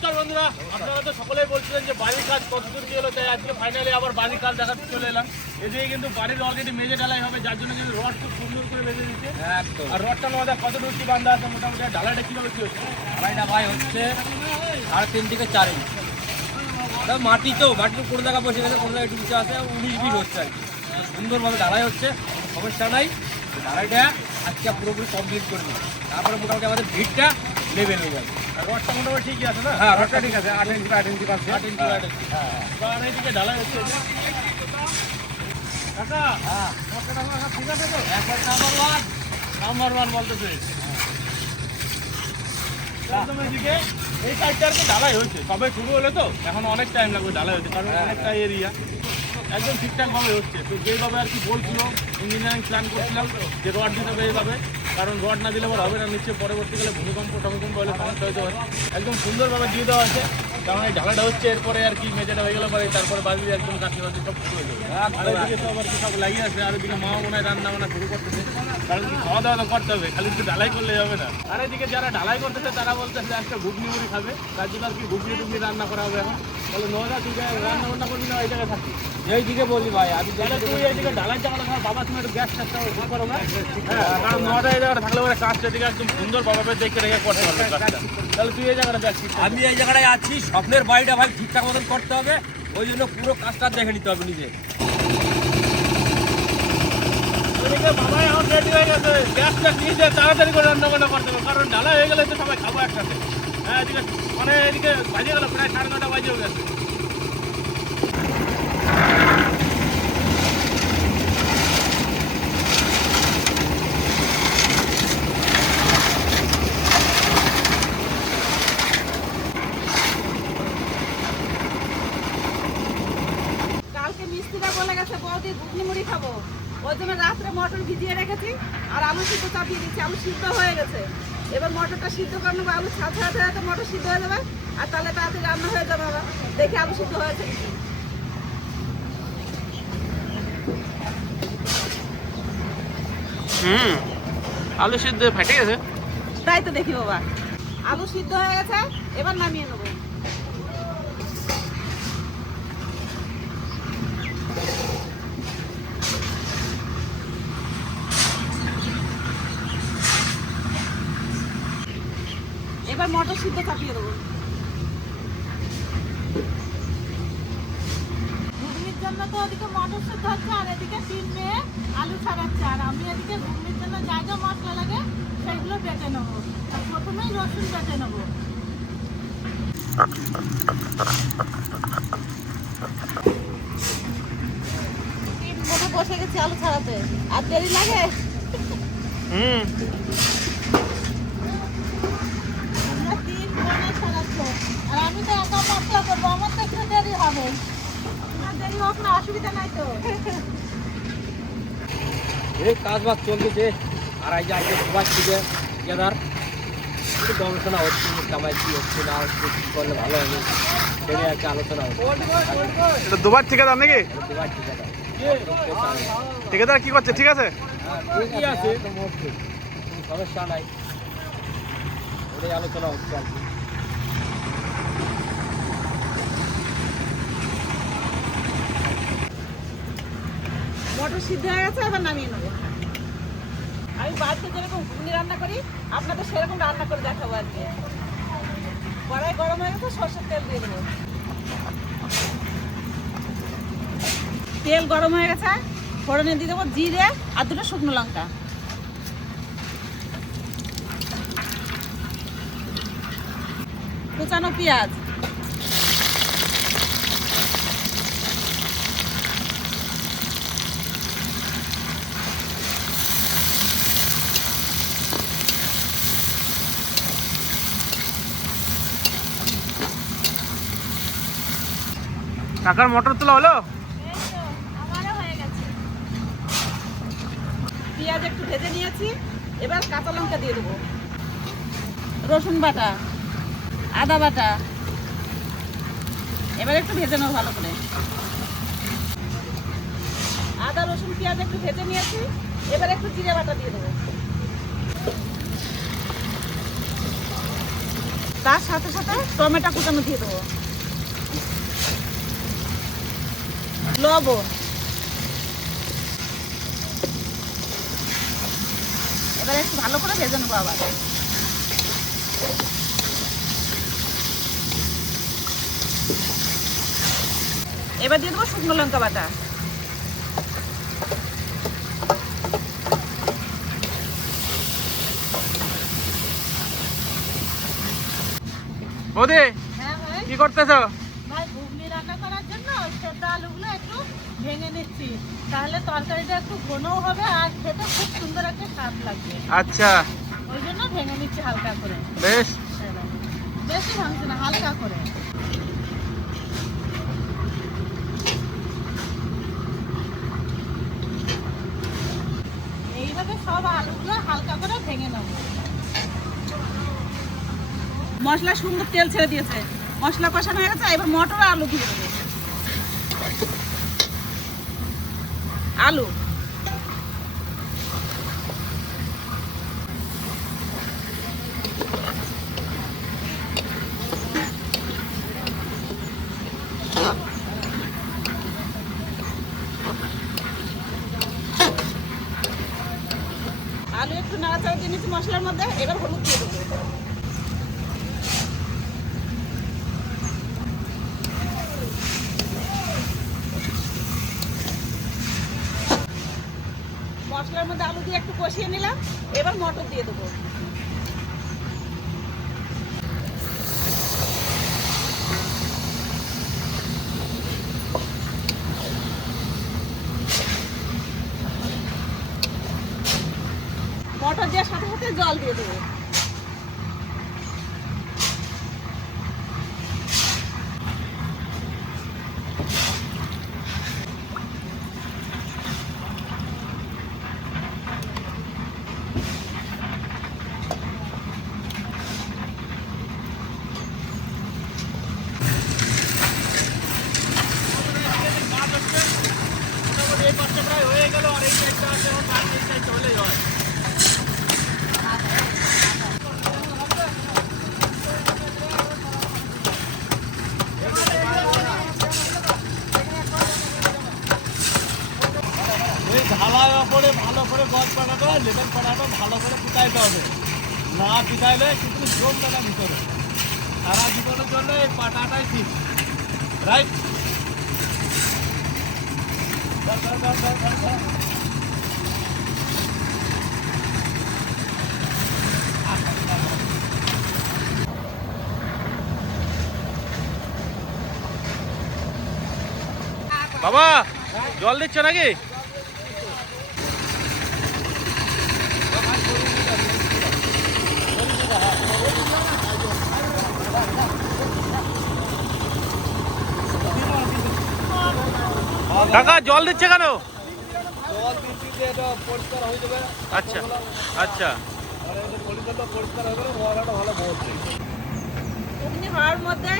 নমস্কার বন্ধুরা, আপনারা তো সকলেই বলছিলেন যে বাড়ির কাজ কতদূর কি হলো, তাই আজকে ফাইনালি আবার বাড়ির কাজ দেখাতে চলে এলাম। এদিকে কিন্তু বাড়ির অলরেডি মেঝে ঢালাই হবে, যার জন্য কিন্তু রড খুব সুন্দর করে বেঁধে দিচ্ছে। আর রডটা মধ্যে কতদূর কি বান্ধা আছে মোটামুটি, ঢালাইটা কিভাবে কি হচ্ছে? ঢালাইটা ভাই হচ্ছে 3.5 থেকে 4 ইঞ্চি। মাটি তো মাটির কোনো জায়গা বসে গেছে, কোনো জায়গায় একটু নিচে আছে, 19 ফিট হচ্ছে আর কি। সুন্দরভাবে ঢালাই হচ্ছে, সমস্যা নাই। ঢালাইটা আজকে পুরোপুরি কমপ্লিট করবো, তারপরে মোটামুটি আমাদের ভিড়টা লেভেল হয়ে যাবে। রডটা মোটামুটি ঠিকই আছে না? হ্যাঁ, রডটা ঠিক আছে, 8 ইঞ্চি 8 ইঞ্চি পাচ্ছে। 8 ইঞ্চি 8 ইঞ্চি। আর এইদিকে ঢালাই হচ্ছে। কাকা, হ্যাঁ, রডটা আমার ঠিক আছে তো? একবার নাম্বার নাম্বার 1 বলতেছে। একদম এইদিকে এই সাইডটা আর কি ঢালাই হয়েছে, সবে শুরু হলে তো এখন অনেক টাইম লাগবে ঢালাই হচ্ছে, কারণ অনেকটা এরিয়া একদম ঠিকঠাকভাবে হচ্ছে। তো যেইভাবে আর কি বলছিল ইঞ্জিনিয়ারিং প্ল্যান করছিলাম যে রড দিতে হবে এইভাবে, কারণ রড না দিলে আবার হবে না, নিশ্চয়ই পরবর্তীকালে ভূমিকম্প টমিকম্প হলে সমস্যা হতে পারে। একদম সুন্দরভাবে দিয়ে দেওয়া আছে, কারণ এই ঢালাটা হচ্ছে, এরপরে আর কি মেঝেটা হয়ে গেলে পরে তারপরে বাড়ি একদম কাছে বাড়ি সব শুরু হয়ে যাবে। আর এদিকে সব আর কি সব লাগিয়ে আছে, আর এদিকে মা মনে হয় রান্না বান্না শুরু করতেছে, কারণ কি খাওয়া দাওয়া তো করতে হবে, খালি একটু ঢালাই করলে হবে না। আর এদিকে যারা ঢালাই করতেছে তারা বলতেছে একটা ঘুগনি মুড়ি খাবে, তার জন্য আর কি ঘুগনি টুগনি রান্না করা হবে এখন। তাহলে নদা তুই রান্না বান্না করবি না এই জায়গায় থাকবি? এইদিকে বলি ভাই, আমি তাহলে তুই এইদিকে ঢালাই জায়গাটা ধর বাবার সময় একটু গ্যাস ট্যাসটা করো না, কারণ নদা এই জায়গাটা থাকলে পরে কাজটা দিকে একদম সুন্দর ভাবে দেখে রেখে করতে পারবে কাজটা। তাহলে তুই এই জায়গাটা দেখ। আমি এই জায়গাটায় আছি, স্বপ্নের বাড়িটা ভাই ঠিকঠাক মতন করতে হবে, ওই জন্য পুরো কাজটা দেখে নিতে হবে নিজে। বাবা এখন রেডি হয়ে গেছে, গ্যাসটা নিয়ে যায় তাড়াতাড়ি করে রান্না বান্না করতে হবে, কারণ ঢালাই হয়ে গেলে তো সবাই খাবো একসাথে। হ্যাঁ, এদিকে মানে এদিকে বাজে গেল, প্রায় 9:30 বাজেও গেছে। কালকে মিস্ত্রিরা বলে গেছে বৌদি ঘুগনি মুড়ি খাবো, ওই জন্য রাত্রে মটর ভিজিয়ে রেখেছি আর আলু সিদ্ধ চাপিয়ে দিচ্ছি। আলু সিদ্ধ হয়ে গেছে, এবার মটরটা সিদ্ধ করে নেবো। আলু ছাড়াতে মটর সিদ্ধ হয়ে যাবে, আর তাহলে তাড়াতাড়ি রান্না হয়ে যাবে। আবার দেখি আলু সিদ্ধ হয়েছে নাকি। আলু সিদ্ধ ফেটে গেছে, তাই তো দেখি বাবা, আলু সিদ্ধ হয়ে গেছে, এবার নামিয়ে নেবো। এবার মটর সিদ্ধ চাপিয়ে দেবো। ঘুগনির জন্য তো ওদিকে মটর সিদ্ধ হচ্ছে, আর এদিকে 3 মেয়ে আলু ছাড়াচ্ছে, আর আমি এদিকে ঘুগনির জন্য যা যা মশলা লাগে সেগুলো বেটে নেবো। প্রথমেই রসুন বেটে নেবো। বসে গেছি আলু ছাড়াতে, আর দেরি লাগে। আর আমি তো একা মশলা করবো, আমার তো একটু দেরি হবে। দেরি হোক না, অসুবিধা নাই তো। এই কাজ বাজ চলতেছে, আর এই যে আজকে সবার থেকে কেদার একটু গবেষণা হচ্ছে, কামাই কি হচ্ছে না হচ্ছে, কি করলে ভালো হবে সেটা একটা আলোচনা হচ্ছে। এটা দুবার ঠিকাদার নাকি? দুবার ঠিকাদার ঠিকাদার কি করছে? ঠিক আছে, ঠিকই আছে, কোনো সমস্যা নাই, ওটাই আলোচনা হচ্ছে আর কি। মটর সিদ্ধ হয়ে গেছে, এবার নামিয়ে নেবো। আমি বাড়িতে যেরকম ঘুগনি রান্না করি আপনাদের সেরকম রান্না করে দেখাবো আর কি। কড়াই গরম হয়ে গেছে, সরষের তেল দিয়ে দেবো। তেল গরম হয়ে গেছে, ফোড়নে দিয়ে দেবো জিরে আর 2টো শুকনো লঙ্কা। কুচানো পেঁয়াজ, কাকার মোটর তোলা হলো? পেঁয়াজ একটু ভেজে নিয়েছি, এবার কাঁচা লঙ্কা দিয়ে দেবো, রসুন বাটা, আদা বাটা, এবার একটু ভেজে নেবো ভালো করে। আদা রসুন পেঁয়াজ একটু ভেজে নিয়েছি, এবার একটু জিরে বাটা দিয়ে দেবো। তার সাথে সাথে টমেটো কুচানো দিয়ে দেবো, লবণ, এবার একটু ভালো করে ভেজে নেবো আবার। এবার দিয়ে দেবো শুকনো লঙ্কা বাটা, বৌদি হ্যাঁ ভাই, কি করতেছো? ভাই ঘুগনি রান্না করার জন্য সেদ্ধ আলুগুলো একটু ভেঙে নিচ্ছি, তাহলে তরকারিটা একটু ঘনও হবে আর খেতে খুব সুন্দর একটা স্বাদ লাগবে। আচ্ছা, ওই জন্য ভেঙে নিচ্ছি হালকা করে। বেশ। বেশি ভাঙছে না, হালকা করে। এইভাবে সব আলুগুলো হালকা করে ভেঙে নেব। মশলা সুন্দর তেল ছেড়ে দিয়েছে, মশলা কষানো হয়ে গেছে, এবার মটর আর আলু দিয়ে দেবো। আলু, আলু একটু নাড়াচাড়া দিয়ে নিচ্ছি মশলার মধ্যে, এবার হলুদ দিয়ে দেবো। মশলার মধ্যে আলু দিয়ে একটু কষিয়ে নিলাম, এবার মটর দিয়ে দেবো। মটর দেওয়ার সাথে সাথে জল দিয়ে দেবো। এই পাঁচটা প্রায় হয়ে গেল, আর এই সাইডটা আছে, এই সাইডটা হলেই হয়। এই ঢালাই ওপরে ভালো করে গজ পাটাটা, লেবেল পাটাটা ভালো করে পিটাইতে হবে, না পিটাইলে কিন্তু জমবে না ভিতরে। সারা জীবনের জন্য এই পাটাটাই ঠিক, রাইট? বাবা জল দিচ্ছ নাকি? কাকা জল দিচ্ছে কেন? জল দিচ্ছি এটা পরিষ্কার হয়ে যাবে। আচ্ছা আচ্ছা, আর এটা পরিষ্কার হয়ে গেলে মশলাটা ভালো বলছে। ঘুগনি হওয়ার মধ্যে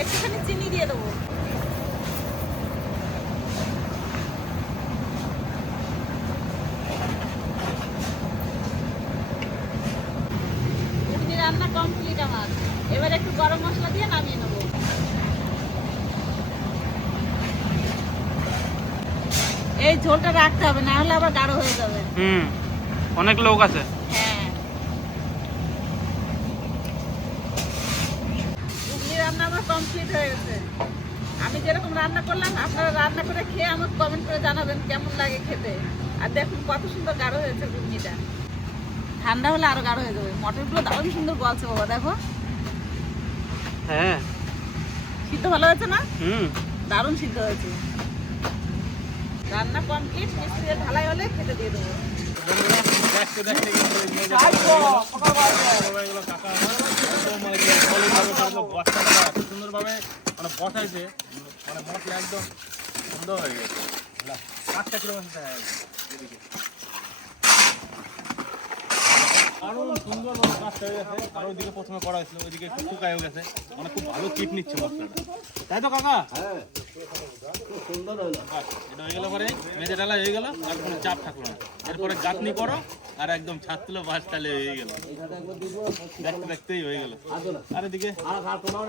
একটুখানি চিনি দিয়ে দেবো। ঘুগনি রান্না কমপ্লিট আমার, এবার একটু গরম মশলা দিয়ে নামিয়ে নেবো। এই ঝোলটা রাখতে হবে, না হলে আবার গাঢ় হয়ে যাবে। অনেক লোক আছে। হ্যাঁ, ঘুগনি রান্না আমার কমপ্লিট হয়ে গেছে। আমি যেরকম রান্না করলাম আপনারা রান্না করে খেয়ে আমাকে কমেন্ট করে জানাবেন কেমন লাগে খেতে। আর দেখুন কত সুন্দর গাঢ় হয়েছে ঘুগনিটা, ঠান্ডা হলে আরো গাঢ় হয়ে যাবে। মটরগুলো দারুণ সুন্দর গলছে বাবা, দেখো। হ্যাঁ, সিদ্ধ ভালো হয়েছে না? দারুণ সিদ্ধ হয়েছে। রান্না কমপ্লিট, মিস্ত্রির ঢালাই হলে খেতে দিয়ে দেবো। সুন্দরভাবে মানে বসাইছে, মানে মশলা একদম সুন্দর হয়ে গেছে। 8টা কিলোমিটার এদিকে আরো সুন্দরভাবে কাজটা হয়ে গেছে। আর ওইদিকে প্রথমে করা হয়েছিল, ওইদিকে একটু শুকায়ও গেছে, মানে খুব ভালো কিট নিচ্ছে মশলাটা, তাই তো কাকা? হ্যাঁ, খুব সুন্দর হলো। এটা হয়ে গেল পরে মেজে ডালা হয়ে গেল, আর কোনো চাপ থাকলো না। এরপরে গাঁথনি করো, আর একদম ছাদ তুলো বাস তালে হয়ে গেল, দেখতে দেখতেই হয়ে গেল। আর এদিকে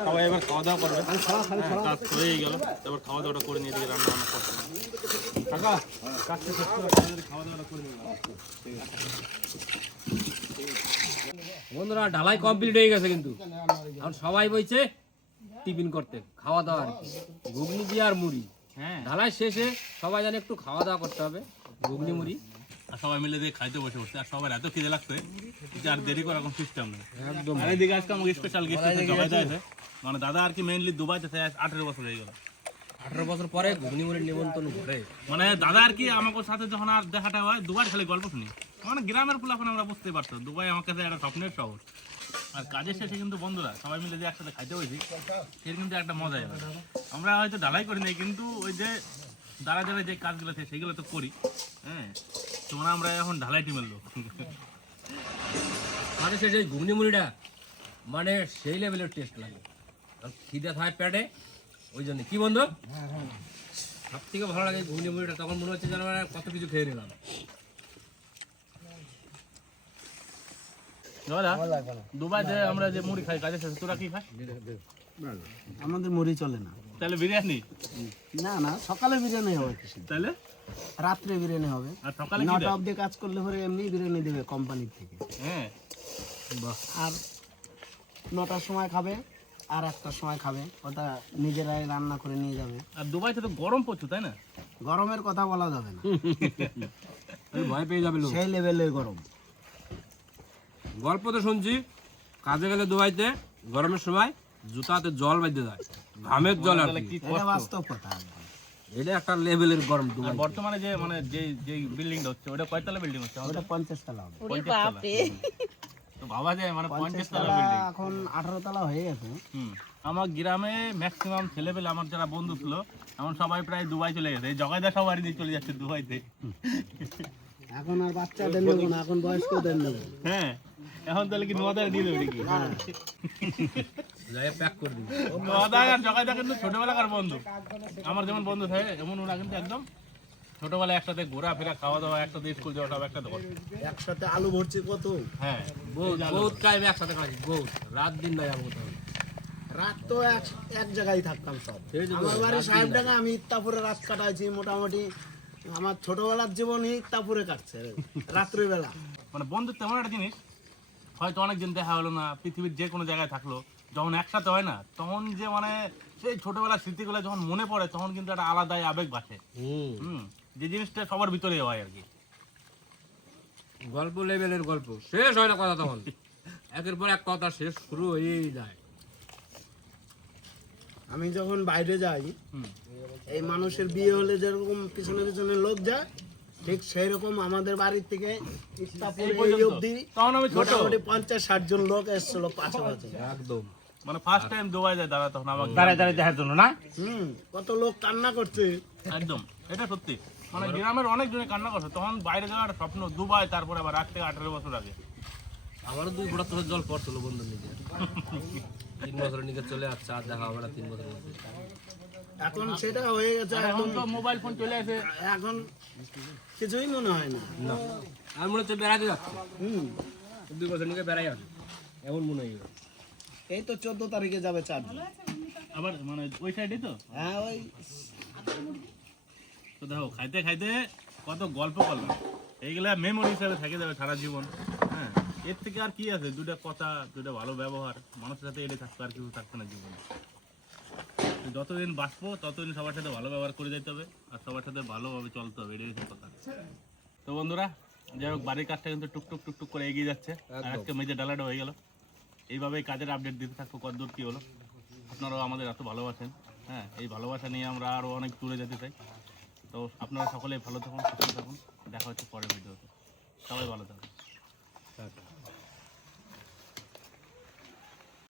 সবাই এবার খাওয়া দাওয়া করবে, কাজ হয়ে গেল, এবার খাওয়া দাওয়াটা করে নিয়ে এদিকে রান্না বান্না করতে হবে। কাকা কাজটা শেষ করে খাওয়া দাওয়াটা করে নিলাম। বন্ধুরা ঢালাই কমপ্লিট হয়ে গেছে, কিন্তু এখন সবাই বইছে টিফিন করতে, খাওয়া দাওয়া আর কি, ঘুগনি দিয়ে আর মুড়ি। হ্যাঁ, ঢালাই শেষে সবাই জানে একটু খাওয়া দাওয়া করতে হবে, ঘুগনি মুড়ি। আর সবাই মিলে দিয়ে খাইতে বসে বসে, আর সবার এত খিদে লাগছে যে আর দেরি করার কোনো সিস্টেম নেই। একদম। আর এদিকে আজকে আমাকে স্পেশাল গেস্ট আছে, জগাইতে আছে, মানে দাদা আর কি মেইনলি দুবাইতে 18 বছর হয়ে গেল। 18 বছর পরে ঘুগনি মুড়ির নিমন্ত্রণ ঘরে, মানে দাদা আর কি আমাকে সাথে যখন আর দেখাটা হয় দুবার খালি গল্প শুনি, মানে গ্রামের পোলাপান আমরা বুঝতে পারতো দুবাই আমার কাছে একটা স্বপ্নের শহর। আর কাজের শেষে কিন্তু বন্ধুরা সবাই মিলে যে একসাথে খাইতে হয়েছি, এর কিন্তু একটা মজাই হয়। আমরা হয়তো ঢালাই করি নাই, কিন্তু ওই যে দাঁড়া দাঁড়া যে কাজগুলো আছে সেগুলো তো করি। হ্যাঁ, তোমরা আমরা এখন ঢালাই টিমের লোক। মানে সেই ঘুগনি মুড়িটা মানে সেই লেভেলের টেস্ট লাগে, আর খিদে থাকে পেটে, ওই জন্য কি বন্ধু সব থেকে ভালো লাগে ঘুগনি মুড়িটা, তখন মনে হচ্ছে যেন আমরা কত কিছু খেয়ে নিলাম। দাদা দুবাইতে আমরা যে মুড়ি খাই কাজের শেষে, তোরা কি খাস? আমাদের মুড়ি চলে না। তাহলে বিরিয়ানি? না না, সকালে বিরিয়ানি হবে কিছু, তাহলে রাত্রে বিরিয়ানি হবে। আর সকালে কি 9টা দেয়? অবধি কাজ করলে পরে এমনি বিরিয়ানি দেবে কোম্পানির থেকে। হ্যাঁ, আর 9টার সময় খাবে, আর 1টার সময় খাবে, ওটা নিজেরাই রান্না করে নিয়ে যাবে। আর দুবাইতে তো গরম প্রচুর, তাই না? গরমের কথা বলা যাবে না, ভয় পেয়ে যাবে লোক। সেই লেভেলের গরম। গল্প তো শুনছি কাজে গেলে দুবাইতে গরমের সময় জুতাতে জল বেঁধে যায়, ঘামের জল আর তাহলে কি। কি এটা কষ্ট। বাস্তব কথা একদম। এটা একটা লেভেলের গরম আর দুবাই। বর্তমানে যে মানে যে বিল্ডিংটা হচ্ছে ওটা কয়তলা বিল্ডিং হচ্ছে? ওটা 50 তলা হবে। 50 তলা। তো ভাবা যায় মানে 50 তলা তলা বিল্ডিং। এখন 18 তলা হয়ে গেছে। আমার গ্রামে ম্যাক্সিমাম ছেলেপেলে আমার যারা বন্ধু ছিল এখন সবাই প্রায় দুবাই চলে গেছে, এই জগাইদা সবাই নিয়ে চলে যাচ্ছে দুবাইতে। এখন আর বাচ্চাদের নেবো না, এখন বয়স্কদের নেবো। হ্যাঁ, এখন তাহলে কি নোয়াদায় দিয়ে দেবে নাকি? যাই প্যাক করে দিই। নোয়াদায় আর জগাইদা কিন্তু ছোটবেলাকার বন্ধু, আমার যেমন বন্ধু থাকে এমন ওরা কিন্তু একদম ছোটবেলায় একসাথে ঘোরাফেরা, খাওয়া দাওয়া, একসাথে স্কুল যাওয়া, সব একসাথে করে। একসাথে আলু ভরছি কত, হ্যাঁ, বহুত টাইম একসাথে খাচ্ছি, বহুত রাত দিন নাই আমার কোথাও। রাত তো এক জায়গায় থাকতাম সব। আমার বাড়ি সাহেবডাঙ্গা, আমি ইত্তাপুরে রাত কাটাইছি মোটামুটি। আমার ছোটবেলার জীবন ইত্তাপুরে কাটছে রাত্রিবেলা। মানে বন্ধু তেমন একটা জিনিস, হয়তো অনেকদিন দেখা হলো না, পৃথিবীর যে কোনো জায়গায় থাকলো, যখন একসাথে হয় না তখন যে মানে সেই ছোটবেলার স্মৃতিগুলো যখন মনে পড়ে তখন কিন্তু একটা আলাদাই আবেগ বাসে। যে জিনিসটা সবার ভিতরে হয় আর কি। গল্প লেভেলের গল্প শেষ হয় না কথা, তখন একের পর এক কথা শেষ শুরু হয়েই যায়। আমি যখন বাইরে যাই, হুম। এই মানুষের বিয়ে হলে যেরকম পিছনে পিছনে লোক যায়, ঠিক সেই রকম আমাদের বাড়ির থেকে ইত্তাপুরে এই পর্যন্ত? এই অবধি তখন আমি ছোট, মোটামুটি 50-60 জন লোক এসেছিল পাশে পাশে। একদম মানে ফার্স্ট টাইম দুবাই যায় দাদা, তখন আমার দেখার জন্য না, কত লোক কান্না করছে। একদম এটা সত্যি, মানে গ্রামের অনেকজনে কান্না করছে তখন বাইরে যাওয়ার স্বপ্ন, দুবাই, তারপরে আবার আজ থেকে 18 বছর আগে। আমারও 2 ঘোড়া চোখের জল পড়ছিল বন্ধুর নিজে। 3 বছরের নিকে চলে আসছে, আর দেখা হবে না 3 বছরের মধ্যে। এখন সেটা হয়ে গেছে, আর এখন তো মোবাইল ফোন চলে আসে, এখন কিছুই মনে হয় না। আমি মনে হচ্ছে বেড়াতে যাচ্ছি, হুম 2 বছর নিকে বেড়াই আসে এমন মনে হয়। এই তো 14 তারিখে যাবে 4 দিন। আবার মানে ওই সাইডে তো। হ্যাঁ ওই তো দেখো খাইতে খাইতে কত গল্প করলাম, এইগুলা মেমোরি হিসাবে থেকে যাবে সারা জীবন। হ্যাঁ, এর থেকে আর কি আছে, দুটা কথা, দুটা ভালো ব্যবহার, মানুষের সাথে এলে থাকতো, আর কিছু থাকতো না জীবনে। তো যতদিন বাঁচবো ততদিন সবার সাথে ভালো ব্যবহার করে যেতে হবে, আর সবার সাথে ভালোভাবে চলতে হবে, এটাই হচ্ছে কথা। তো বন্ধুরা, যাই হোক বাড়ির কাজটা কিন্তু টুকটুক টুকটুক করে এগিয়ে যাচ্ছে, আর আজকে মেজে ডালাটা হয়ে গেল। এইভাবেই কাজের আপডেট দিতে থাকবো, কতদূর কী হলো। আপনারাও আমাদের এত ভালোবাসেন, হ্যাঁ, এই ভালোবাসা নিয়ে আমরা আরও অনেক দূরে যেতে চাই। তো আপনারা সকলেই ভালো থাকুন, সুস্থ থাকুন, দেখা হচ্ছে পরের ভিডিওতে। সবাই ভালো থাকুন।